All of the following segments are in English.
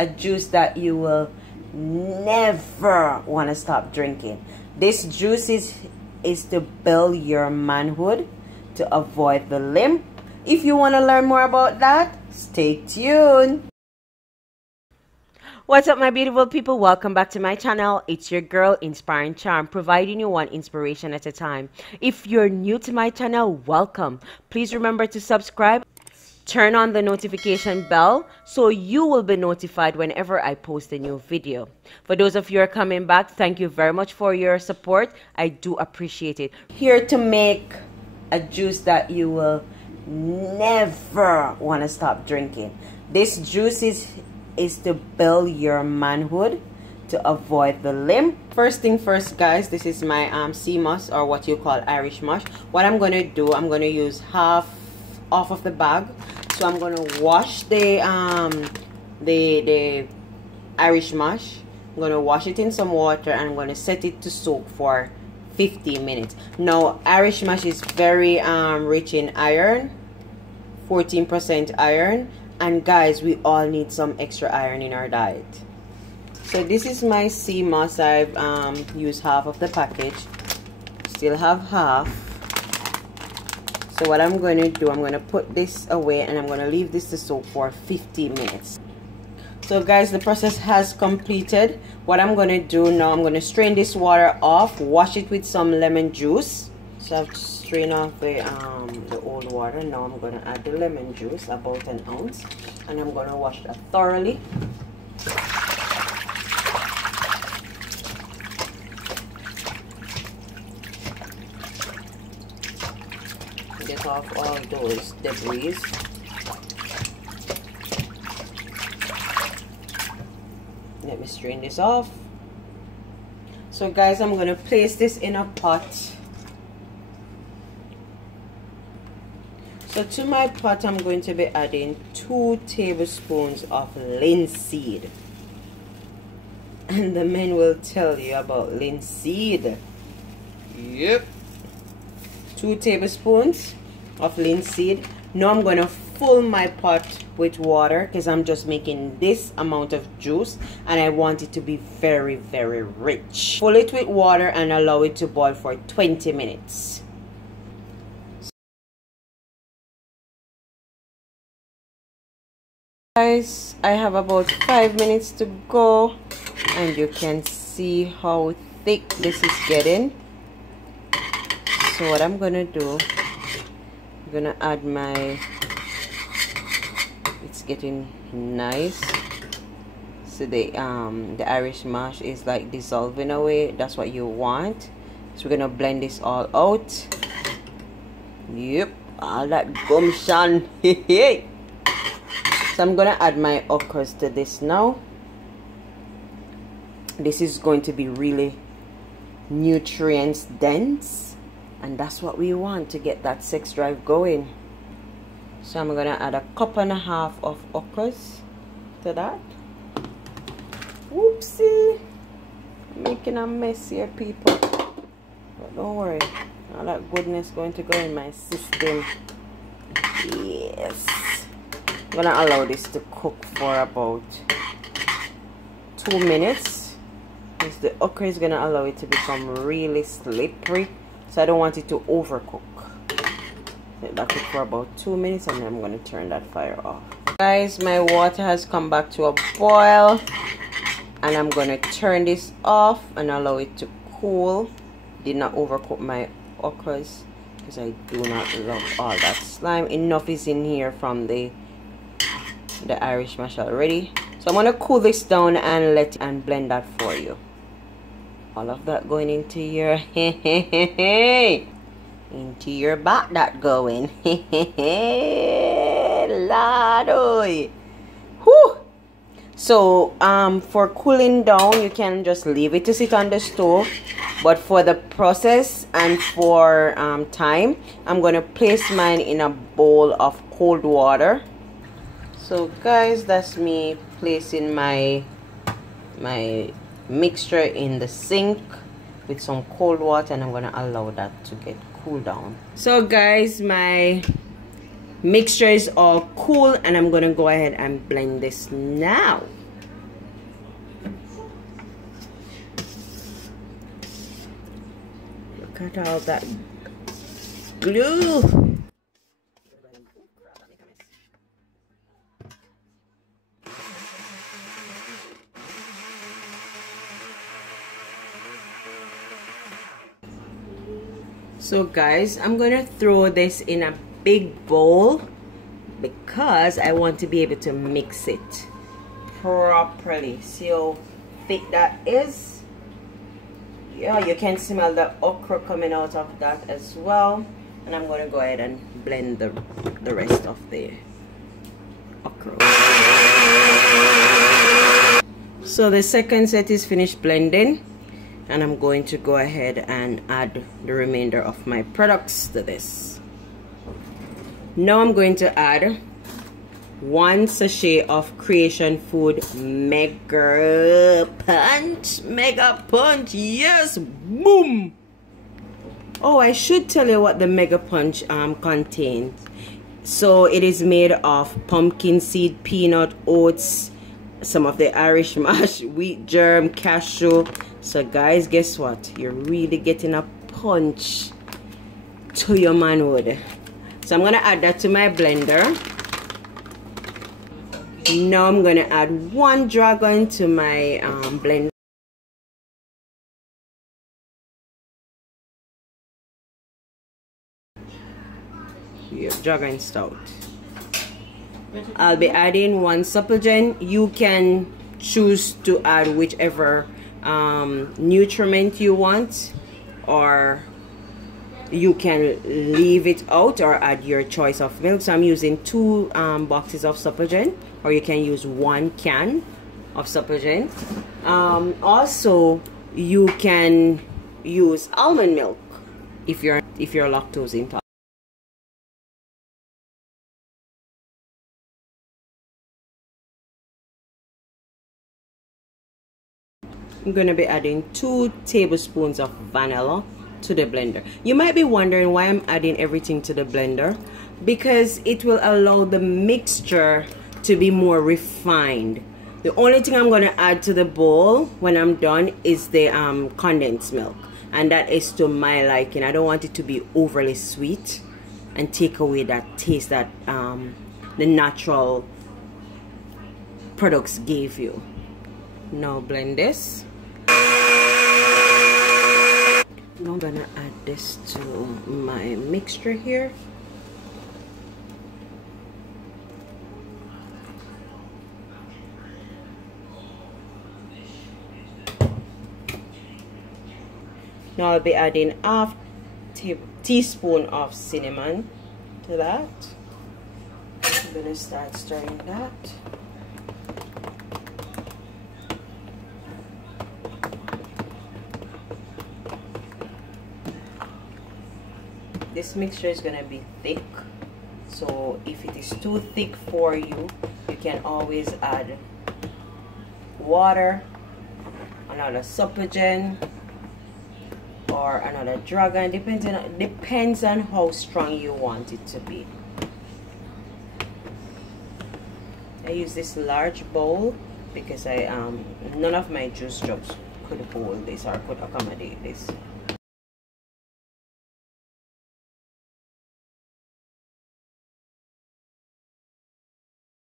a juice that you will never want to stop drinking. This juice is to build your manhood, to avoid the limp. If you want to learn more about that, stay tuned. What's up, my beautiful people? Welcome back to my channel. It's your girl, Inspiring Charm, providing you one inspiration at a time. If you're new to my channel, welcome. Please remember to subscribe. Turn on the notification bell so you will be notified whenever I post a new video. For those of you who are coming back, thank you very much for your support. I do appreciate it. Here to make a juice that you will never want to stop drinking. This juice is to build your manhood, to avoid the limp. First thing first, guys, this is my sea moss, or what you call Irish mush. What I'm going to do, I'm going to use half of the bag. So I'm going to wash the Irish mush. I'm going to wash it in some water and I'm going to set it to soak for 15 minutes. Now, Irish mush is very rich in iron, 14% iron. And guys, we all need some extra iron in our diet. So this is my sea moss. I've used half of the package. Still have half. So what I'm going to do, I'm going to put this away and I'm going to leave this to soak for 15 minutes. So guys, the process has completed. What I'm going to do now, I'm going to strain this water off, wash it with some lemon juice. So I've strained off the old water. Now I'm going to add the lemon juice, about an ounce, and I'm going to wash that thoroughly. Get off all those debris. Let me strain this off. So guys, I'm going to place this in a pot. So to my pot, I'm going to be adding 2 tablespoons of linseed. And the men will tell you about linseed. Yep. 2 tablespoons of linseed. Now I'm going to fill my pot with water because I'm just making this amount of juice and I want it to be very, very rich. Fill it with water and allow it to boil for 20 minutes. Guys, I have about 5 minutes to go and you can see how thick this is getting. So what I'm gonna do, I'm gonna add it's getting nice. So the Irish mush is like dissolving away. That's what you want. So we're gonna blend this all out. Yep, all that gumption. So I'm gonna add my okras to this now. This is going to be really nutrients dense, and that's what we want to get that sex drive going. So I'm gonna add a cup and a half of okras to that. Whoopsie, I'm making a mess here, people, but don't worry, all that goodness going to go in my system. Yes, I'm gonna allow this to cook for about 2 minutes because the okra is gonna allow it to become really slippery, so I don't want it to overcook. Let that cook for about 2 minutes and then I'm gonna turn that fire off. Guys, my water has come back to a boil and I'm gonna turn this off and allow it to cool. Did not overcook my okras because I do not love all that slime. Enough is in here from the Irish mush already. So I'm gonna cool this down and blend that for you. All of that going into your into your back, that going. Lord, whew. So for cooling down, you can just leave it to sit on the stove, but for the process and for time, I'm gonna place mine in a bowl of cold water. So guys, that's me placing my mixture in the sink with some cold water, and I'm gonna allow that to get cool down. So guys, my mixture is all cool and I'm gonna go ahead and blend this now. Look at all that glue. So guys, I'm gonna throw this in a big bowl because I want to be able to mix it properly. See how thick that is? Yeah, you can smell the okra coming out of that as well. And I'm going to go ahead and blend the rest of the okra. So the second set is finished blending, and I'm going to go ahead and add the remainder of my products to this. Now I'm going to add 1 sachet of Creation Food Mega Punch. Yes, boom. Oh, I should tell you what the Mega Punch contains. So it is made of pumpkin seed, peanut, oats, some of the Irish mash, wheat germ, cashew. So guys, guess what? You're really getting a punch to your manhood. So I'm gonna add that to my blender. Now I'm gonna add 1 dragon to my blender. Yeah, dragon stout. I'll be adding 1 suppligen. You can choose to add whichever nutriment you want, or you can leave it out or add your choice of milk. So I'm using 2 boxes of suppligen, or you can use 1 can of suppligen. Also, you can use almond milk if you're lactose intolerant. I'm going to be adding 2 tablespoons of vanilla to the blender. You might be wondering why I'm adding everything to the blender, because it will allow the mixture to be more refined. The only thing I'm going to add to the bowl when I'm done is the condensed milk, and that is to my liking. I don't want it to be overly sweet and take away that taste that the natural products gave you. Now blend this. Now I'm gonna add this to my mixture here. Now I'll be adding half teaspoon of cinnamon to that. I'm gonna start stirring that. This mixture is gonna be thick, so if it is too thick for you, you can always add water, another suppligen, or another dragon. Depends on how strong you want it to be. I use this large bowl because none of my juice jugs could hold this or could accommodate this.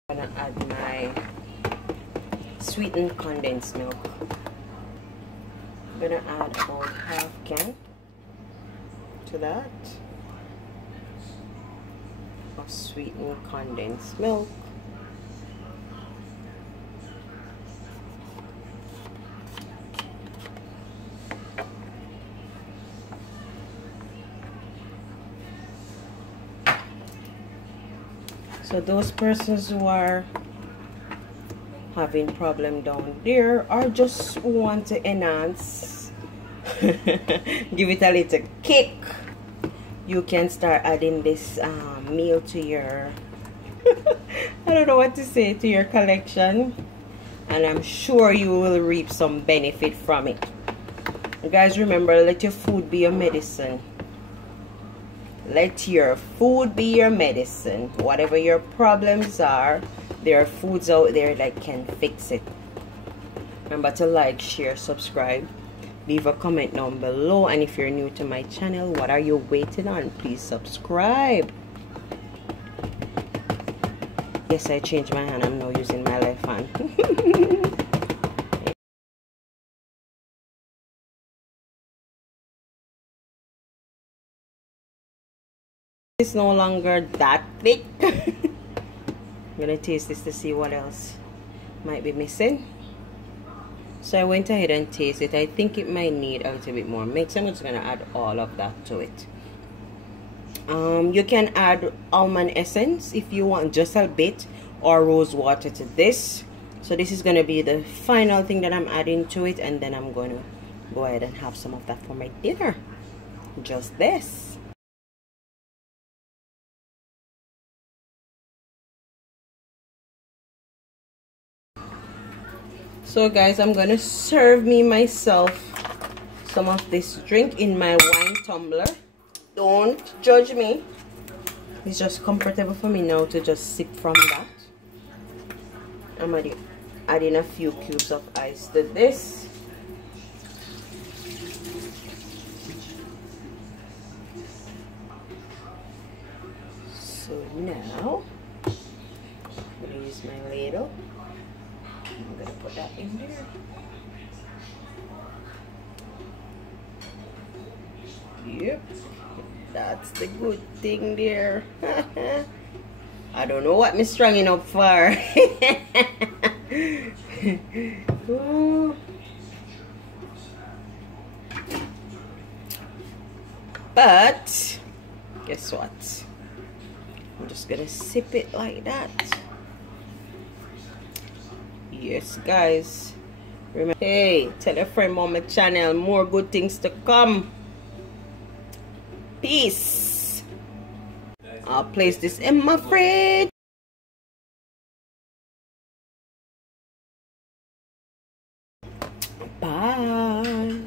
I'm gonna add my sweetened condensed milk. I'm gonna add about half can to that of sweetened condensed milk. So those persons who are having problem down there or just want to enhance, give it a little kick, you can start adding this meal to your I don't know what to say, to your collection, and I'm sure you will reap some benefit from it. You guys, remember, let your food be your medicine. Let your food be your medicine. Whatever your problems are, there are foods out there that can fix it. Remember to like, share, subscribe. leave a comment down below, and if you're new to my channel, what are you waiting on? Please subscribe. Yes, I changed my hand. I'm now using my left hand. It's no longer that thick. I'm gonna taste this to see what else might be missing. So I went ahead and tasted it. I think it might need a little bit more mix. I'm just gonna add all of that to it. You can add almond essence if you want, just a bit, or rose water to this. So this is gonna be the final thing that I'm adding to it, and then I'm gonna go ahead and have some of that for my dinner. Just this. So guys, I'm gonna serve myself some of this drink in my wine tumbler. Don't judge me. It's just comfortable for me now to just sip from that. I'm adding a few cubes of ice to this. So now I'm gonna use my ladle. I'm gonna put that in there. Yep, that's the good thing there. I don't know what me stronging up for. Ooh. But guess what? I'm just gonna sip it like that. Yes, guys. Remember, hey, tell a friend on my channel, more good things to come. Peace. I'll place this in my fridge. Bye.